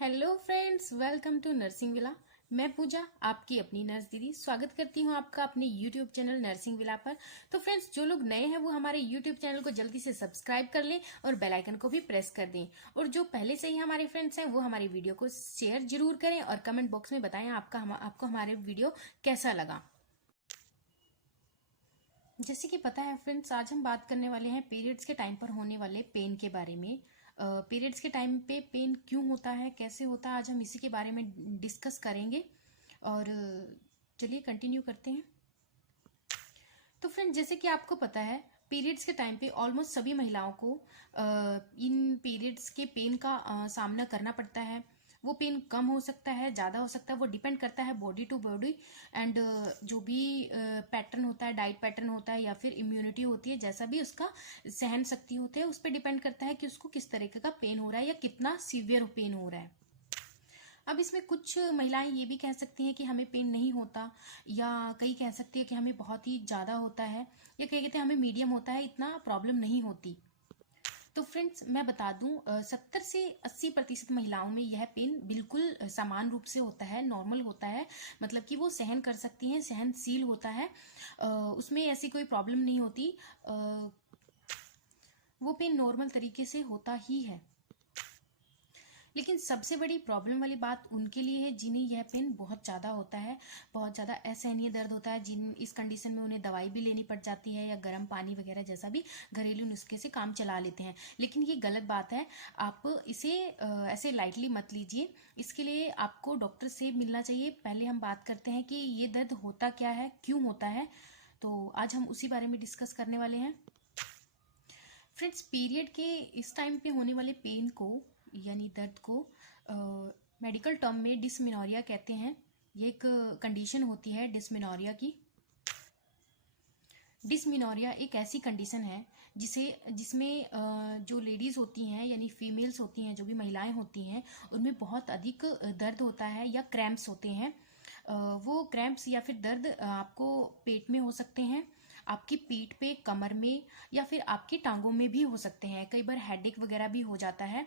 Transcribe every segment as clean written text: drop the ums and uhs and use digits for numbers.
Hello friends, welcome to nursing villa. मैं पूजा, आपकी अपनी नर्स दीदी, स्वागत करती हूँ आपका अपने यूट्यूब चैनल नर्सिंग विला पर। तो फ्रेंड्स, जो लोग नए हैं वो हमारे यूट्यूब चैनल को जल्दी से सब्सक्राइब कर लें और बेल आइकन को भी प्रेस कर दें। और जो पहले से ही हमारे फ्रेंड्स हैं वो हमारी वीडियो को शेयर जरूर करें और कमेंट बॉक्स में बताएं आपको हमारे वीडियो कैसा लगा। जैसे कि पता है फ्रेंड्स, आज हम बात करने वाले हैं पीरियड्स के टाइम पर होने वाले पेन के बारे में। पीरियड्स के टाइम पे पेन क्यों होता है, कैसे होता है, आज हम इसी के बारे में डिस्कस करेंगे। और चलिए कंटिन्यू करते हैं। तो फ्रेंड्स, जैसे कि आपको पता है पीरियड्स के टाइम पे ऑलमोस्ट सभी महिलाओं को इन पीरियड्स के पेन का सामना करना पड़ता है। वो पेन कम हो सकता है, ज़्यादा हो सकता है, वो डिपेंड करता है बॉडी टू बॉडी। एंड जो भी पैटर्न होता है, डाइट पैटर्न होता है या फिर इम्यूनिटी होती है, जैसा भी उसका सहन शक्ति होती है, उस पर डिपेंड करता है कि उसको किस तरीके का पेन हो रहा है या कितना सीवियर पेन हो रहा है। अब इसमें कुछ महिलाएं ये भी कह सकती हैं कि हमें पेन नहीं होता, या कई कह सकती है कि हमें बहुत ही ज़्यादा होता है, या कई कहते हैं हमें मीडियम होता है, इतना प्रॉब्लम नहीं होती। तो फ्रेंड्स, मैं बता दूं 70 से 80% महिलाओं में यह पेन बिल्कुल समान रूप से होता है, नॉर्मल होता है। मतलब कि वो सहन कर सकती हैं, सहनशील होता है, उसमें ऐसी कोई प्रॉब्लम नहीं होती। वो पेन नॉर्मल तरीके से होता ही है। लेकिन सबसे बड़ी प्रॉब्लम वाली बात उनके लिए है जिन्हें यह पेन बहुत ज़्यादा होता है, बहुत ज़्यादा असहनीय दर्द होता है, जिन इस कंडीशन में उन्हें दवाई भी लेनी पड़ जाती है या गर्म पानी वगैरह जैसा भी घरेलू नुस्खे से काम चला लेते हैं। लेकिन ये गलत बात है, आप इसे ऐसे लाइटली मत लीजिए। इसके लिए आपको डॉक्टर से मिलना चाहिए। पहले हम बात करते हैं कि ये दर्द होता क्या है, क्यों होता है। तो आज हम उसी बारे में डिस्कस करने वाले हैं। फ्रेंड्स, पीरियड के इस टाइम पे होने वाले पेन को यानी दर्द को मेडिकल टर्म में डिस्मेनोरिया कहते हैं। ये एक कंडीशन होती है डिस्मेनोरिया की। डिस्मेनोरिया एक ऐसी कंडीशन है जिसमें जो लेडीज होती हैं यानी फीमेल्स होती हैं, जो भी महिलाएं होती हैं, उनमें बहुत अधिक दर्द होता है या क्रैम्प्स होते हैं। वो क्रैम्प्स या फिर दर्द आपको पेट में हो सकते हैं, आपकी पीठ पे, कमर में, या फिर आपकी टांगों में भी हो सकते हैं। कई बार हेडेक वगैरह भी हो जाता है।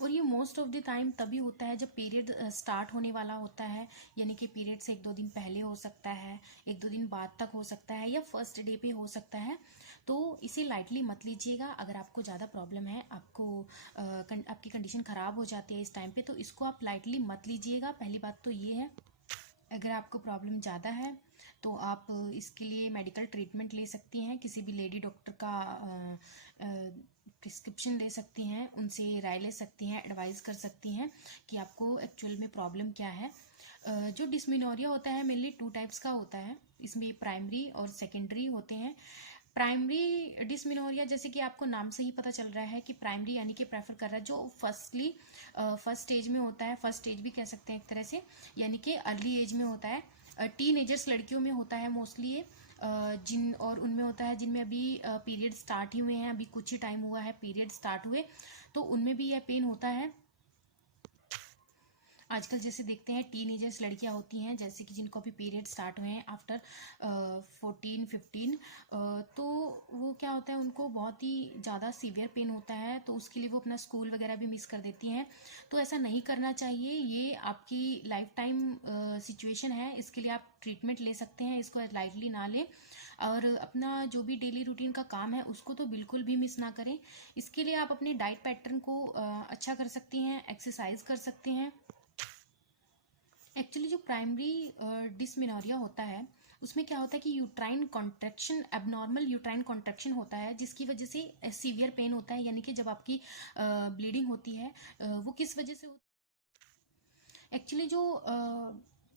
और ये मोस्ट ऑफ द टाइम तभी होता है जब पीरियड स्टार्ट होने वाला होता है, यानी कि पीरियड से 1-2 दिन पहले हो सकता है, 1-2 दिन बाद तक हो सकता है, या फर्स्ट डे पे हो सकता है। तो इसे लाइटली मत लीजिएगा। अगर आपको ज़्यादा प्रॉब्लम है, आपकी कंडीशन ख़राब हो जाती है इस टाइम पे, तो इसको आप लाइटली मत लीजिएगा। पहली बात तो ये है। अगर आपको प्रॉब्लम ज़्यादा है तो आप इसके लिए मेडिकल ट्रीटमेंट ले सकती हैं, किसी भी लेडी डॉक्टर का प्रिस्क्रिप्शन दे सकती हैं, उनसे राय ले सकती हैं, एडवाइस कर सकती हैं कि आपको एक्चुअल में प्रॉब्लम क्या है। जो डिस्मेनोरिया होता है मेनली 2 टाइप्स का होता है। इसमें प्राइमरी और सेकेंडरी होते हैं। प्राइमरी डिस्मेनोरिया, जैसे कि आपको नाम से ही पता चल रहा है कि प्राइमरी यानी कि प्रेफर कर रहा है, जो फर्स्ट स्टेज में होता है, फर्स्ट स्टेज भी कह सकते हैं एक तरह से, यानी कि अर्ली एज में होता है। टीन एजर्स लड़कियों में होता है मोस्टली ये, और उनमें होता है जिनमें अभी पीरियड स्टार्ट ही हुए हैं, अभी कुछ ही टाइम हुआ है पीरियड स्टार्ट हुए, तो उनमें भी यह पेन होता है। आजकल जैसे देखते हैं टीनेजर्स लड़कियां होती हैं, जैसे कि जिनको अभी पीरियड स्टार्ट हुए हैं आफ्टर 14-15, तो वो क्या होता है, उनको बहुत ही ज़्यादा सीवियर पेन होता है, तो उसके लिए वो अपना स्कूल वगैरह भी मिस कर देती हैं। तो ऐसा नहीं करना चाहिए। ये आपकी लाइफ टाइम सिचुएशन है, इसके लिए आप ट्रीटमेंट ले सकते हैं, इसको लाइटली ना लें। और अपना जो भी डेली रूटीन का काम है उसको तो बिल्कुल भी मिस ना करें। इसके लिए आप अपने डाइट पैटर्न को अच्छा कर सकती हैं, एक्सरसाइज कर सकते हैं। एक्चुअली जो प्राइमरी डिस्मेनोरिया होता है उसमें क्या होता है कि uterine contraction, abnormal uterine contraction होता है, जिसकी वजह से सीवियर पेन होता है। यानी कि जब आपकी ब्लीडिंग होती है, वो किस वजह से होती है? एक्चुअली जो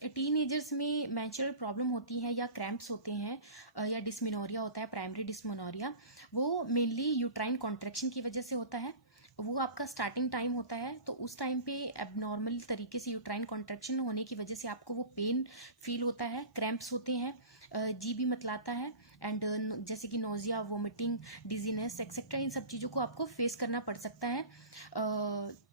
टीन एजर्स में मैंस्ट्रुअल प्रॉब्लम होती है या क्रैम्प्स होते हैं, या डिस्मेनोरिया होता है, प्राइमरी डिस्मेनोरिया, वो मेनली यूट्राइन कॉन्ट्रैक्शन की वजह से होता है। वो आपका स्टार्टिंग टाइम होता है, तो उस टाइम पे एबनॉर्मल तरीके से यूट्राइन कॉन्ट्रैक्शन होने की वजह से आपको वो पेन फील होता है, क्रैम्प्स होते हैं, जी भी मतलाता है, एंड जैसे कि नोजिया, वोमिटिंग, डिजीनेस एक्सेट्रा, इन सब चीज़ों को आपको फेस करना पड़ सकता है।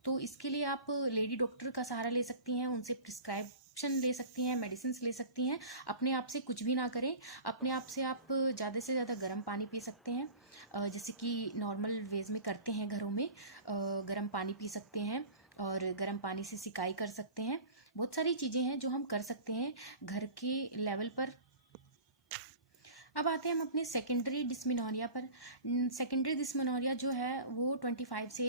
तो इसके लिए आप लेडी डॉक्टर का सहारा ले सकती हैं, उनसे प्रिस्क्राइप्शन ले सकती हैं, मेडिसिन ले सकती हैं। अपने आप से कुछ भी ना करें। अपने आप से आप ज़्यादा से ज़्यादा गर्म पानी पी सकते हैं, जैसे कि नॉर्मल वेज में करते हैं घरों में। गर्म पानी पी सकते हैं, और गर्म पानी से सिकाई कर सकते हैं। बहुत सारी चीज़ें हैं जो हम कर सकते हैं घर के लेवल पर। अब आते हैं हम अपने सेकेंडरी डिस्मेनोरिया पर। सेकेंडरी डिस्मेनोरिया जो है वो 25 से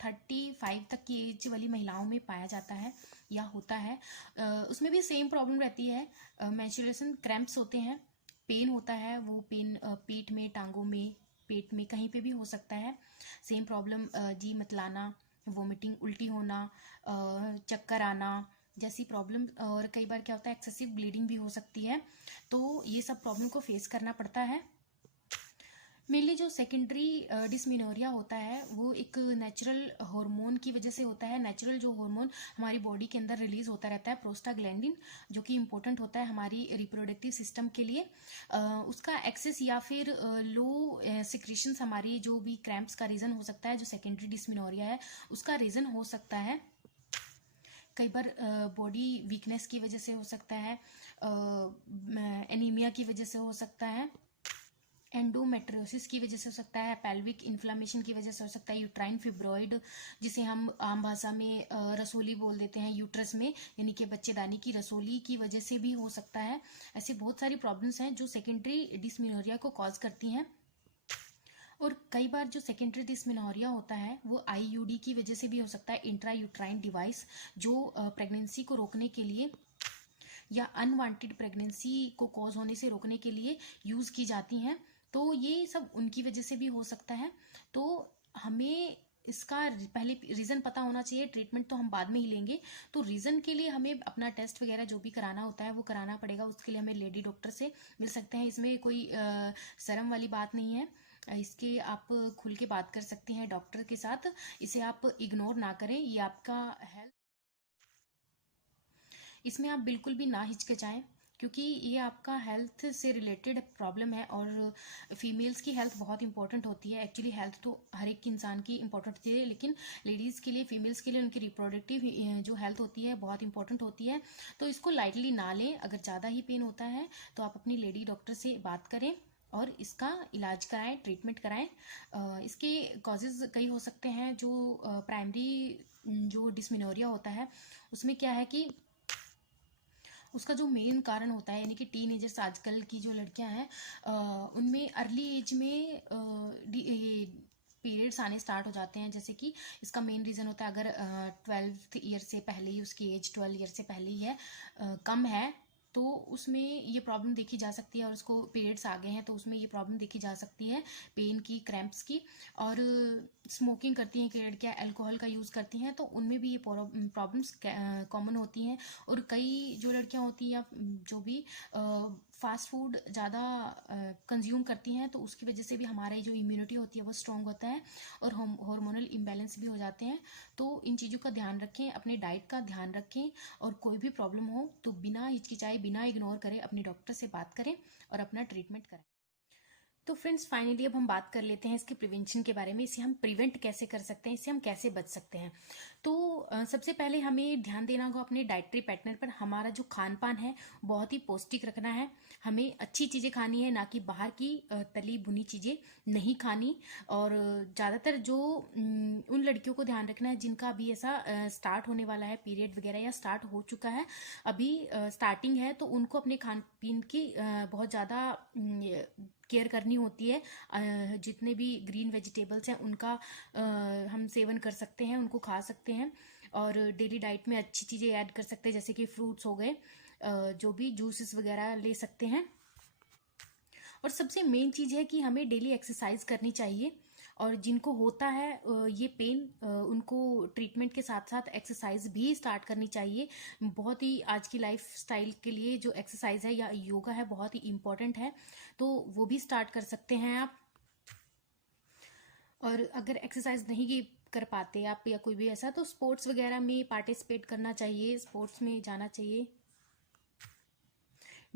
35 तक की एज वाली महिलाओं में पाया जाता है या होता है। उसमें भी सेम प्रॉब्लम रहती है, मेंस्ट्रुएशन क्रैम्प्स होते हैं, पेन होता है। वो पेन पेट में, टांगों में, पेट में कहीं पे भी हो सकता है। सेम प्रॉब्लम जी मतलाना, वोमिटिंग, उल्टी होना, चक्कर आना जैसी प्रॉब्लम। और कई बार क्या होता है, एक्सेसिव ब्लीडिंग भी हो सकती है। तो ये सब प्रॉब्लम को फेस करना पड़ता है। मेनली जो सेकेंडरी डिस्मेनोरिया होता है वो एक नेचुरल हार्मोन की वजह से होता है। नेचुरल जो हार्मोन हमारी बॉडी के अंदर रिलीज होता रहता है, प्रोस्टाग्लैंडिन, जो कि इम्पोर्टेंट होता है हमारी रिप्रोडक्टिव सिस्टम के लिए। उसका एक्सेस या फिर लो सिक्रीशंस हमारी जो भी क्रैम्प्स का रीजन हो सकता है, जो सेकेंडरी डिस्मेनोरिया है उसका रीजन हो सकता है। कई बार बॉडी वीकनेस की वजह से हो सकता है, एनीमिया की वजह से हो सकता है, एंडोमेट्रियोसिस की वजह से हो सकता है, पेल्विक इन्फ्लामेशन की वजह से हो सकता है, यूट्राइन फिब्रॉइड जिसे हम आम भाषा में रसोली बोल देते हैं, यूट्रस में यानी कि बच्चेदानी की रसोली की वजह से भी हो सकता है। ऐसे बहुत सारी प्रॉब्लम्स हैं जो सेकेंडरी डिस्मेनोरिया को कॉज करती हैं। और कई बार जो सेकेंडरी डिस्मेनोरिया होता है वो आईयूडी की वजह से भी हो सकता है, इंट्रा यूट्राइन डिवाइस, जो प्रेगनेंसी को रोकने के लिए या अनवांटेड प्रेगनेंसी को कॉज होने से रोकने के लिए यूज की जाती हैं। तो ये सब उनकी वजह से भी हो सकता है। तो हमें इसका पहले रीजन पता होना चाहिए। ट्रीटमेंट तो हम बाद में ही लेंगे। तो रीजन के लिए हमें अपना टेस्ट वगैरह जो भी कराना होता है वो कराना पड़ेगा। उसके लिए हमें लेडी डॉक्टर से मिल सकते हैं। इसमें कोई शर्म वाली बात नहीं है। इसके आप खुल के बात कर सकते हैं डॉक्टर के साथ। इसे आप इग्नोर ना करें। ये आपका हेल्थ, इसमें आप बिल्कुल भी ना हिचकिचाएं, क्योंकि ये आपका हेल्थ से रिलेटेड प्रॉब्लम है। और फीमेल्स की हेल्थ बहुत इंपॉर्टेंट होती है। एक्चुअली हेल्थ तो हर एक इंसान की इंपॉर्टेंट होती है, लेकिन लेडीज़ के लिए, फीमेल्स के लिए उनकी रिप्रोडक्टिव जो हेल्थ होती है बहुत इंपॉर्टेंट होती है। तो इसको लाइटली ना लें। अगर ज़्यादा ही पेन होता है तो आप अपनी लेडी डॉक्टर से बात करें और इसका इलाज कराएं, ट्रीटमेंट कराएं। इसके कॉजेज़ कई हो सकते हैं। जो प्राइमरी जो डिस्मेनोरिया होता है उसमें क्या है कि उसका जो मेन कारण होता है, यानी कि टीनेजर्स आजकल की जो लड़कियां हैं उनमें अर्ली एज में ये पीरियड्स आने स्टार्ट हो जाते हैं। जैसे कि इसका मेन रीज़न होता है, अगर 12th ईयर से पहले ही, उसकी एज 12 ईयर से पहले ही है, कम है, तो उसमें ये प्रॉब्लम देखी जा सकती है। और उसको पीरियड्स आ गए हैं तो उसमें ये प्रॉब्लम देखी जा सकती है, पेन की, क्रैम्प्स की। और स्मोकिंग करती हैं कि लड़कियां, अल्कोहल का यूज़ करती हैं, तो उनमें भी ये प्रॉब्लम्स कॉमन होती हैं। और कई जो लड़कियां होती हैं या जो भी फास्ट फूड ज़्यादा कंज्यूम करती हैं, तो उसकी वजह से भी हमारी जो इम्यूनिटी होती है वो स्ट्रॉन्ग होता है और हार्मोनल इम्बैलेंस भी हो जाते हैं। तो इन चीज़ों का ध्यान रखें, अपने डाइट का ध्यान रखें, और कोई भी प्रॉब्लम हो तो बिना हिचकिचाए, बिना इग्नोर करें, अपने डॉक्टर से बात करें और अपना ट्रीटमेंट करें। तो फ्रेंड्स, फाइनली अब हम बात कर लेते हैं इसके प्रिवेंशन के बारे में। इसे हम प्रिवेंट कैसे कर सकते हैं, इससे हम कैसे बच सकते हैं। तो सबसे पहले हमें ध्यान देना होगा अपने डाइटरी पैटर्न पर। हमारा जो खान पान है बहुत ही पौष्टिक रखना है। हमें अच्छी चीज़ें खानी है, ना कि बाहर की तली भुनी चीज़ें नहीं खानी। और ज़्यादातर जो उन लड़कियों को ध्यान रखना है जिनका अभी ऐसा स्टार्ट होने वाला है, पीरियड वगैरह, या स्टार्ट हो चुका है, अभी स्टार्टिंग है, तो उनको अपने खान पीन की बहुत ज़्यादा केयर करनी होती है। जितने भी ग्रीन वेजिटेबल्स हैं उनका हम सेवन कर सकते हैं, उनको खा सकते हैं। और डेली डाइट में अच्छी चीज़ें ऐड कर सकते हैं, जैसे कि फ्रूट्स हो गए, जो भी जूसेस वगैरह ले सकते हैं। और सबसे मेन चीज़ है कि हमें डेली एक्सरसाइज करनी चाहिए। और जिनको होता है ये पेन, उनको ट्रीटमेंट के साथ साथ एक्सरसाइज भी स्टार्ट करनी चाहिए। बहुत ही आज की लाइफ स्टाइल के लिए जो एक्सरसाइज है या योगा है बहुत ही इम्पोर्टेंट है, तो वो भी स्टार्ट कर सकते हैं आप। और अगर एक्सरसाइज नहीं कर पाते आप या कोई भी ऐसा, तो स्पोर्ट्स वगैरह में पार्टिसिपेट करना चाहिए, स्पोर्ट्स में जाना चाहिए।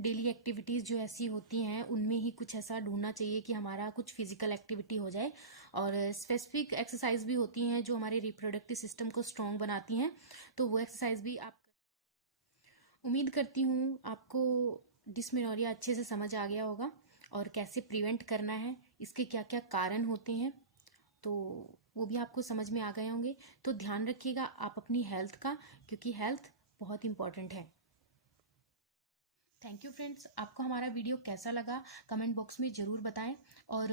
डेली एक्टिविटीज़ जो ऐसी होती हैं उनमें ही कुछ ऐसा ढूंढना चाहिए कि हमारा कुछ फिजिकल एक्टिविटी हो जाए। और स्पेसिफिक एक्सरसाइज भी होती हैं जो हमारे रिप्रोडक्टिव सिस्टम को स्ट्रॉन्ग बनाती हैं, तो वो एक्सरसाइज भी आप। उम्मीद करती हूँ आपको डिस्मेनोरिया अच्छे से समझ आ गया होगा और कैसे प्रिवेंट करना है, इसके क्या क्या कारण होते हैं। तो वो भी आपको समझ में आ गए होंगे। तो ध्यान रखिएगा आप अपनी हेल्थ का, क्योंकि हेल्थ बहुत इंपॉर्टेंट है। थैंक यू फ्रेंड्स, आपको हमारा वीडियो कैसा लगा कमेंट बॉक्स में ज़रूर बताएं। और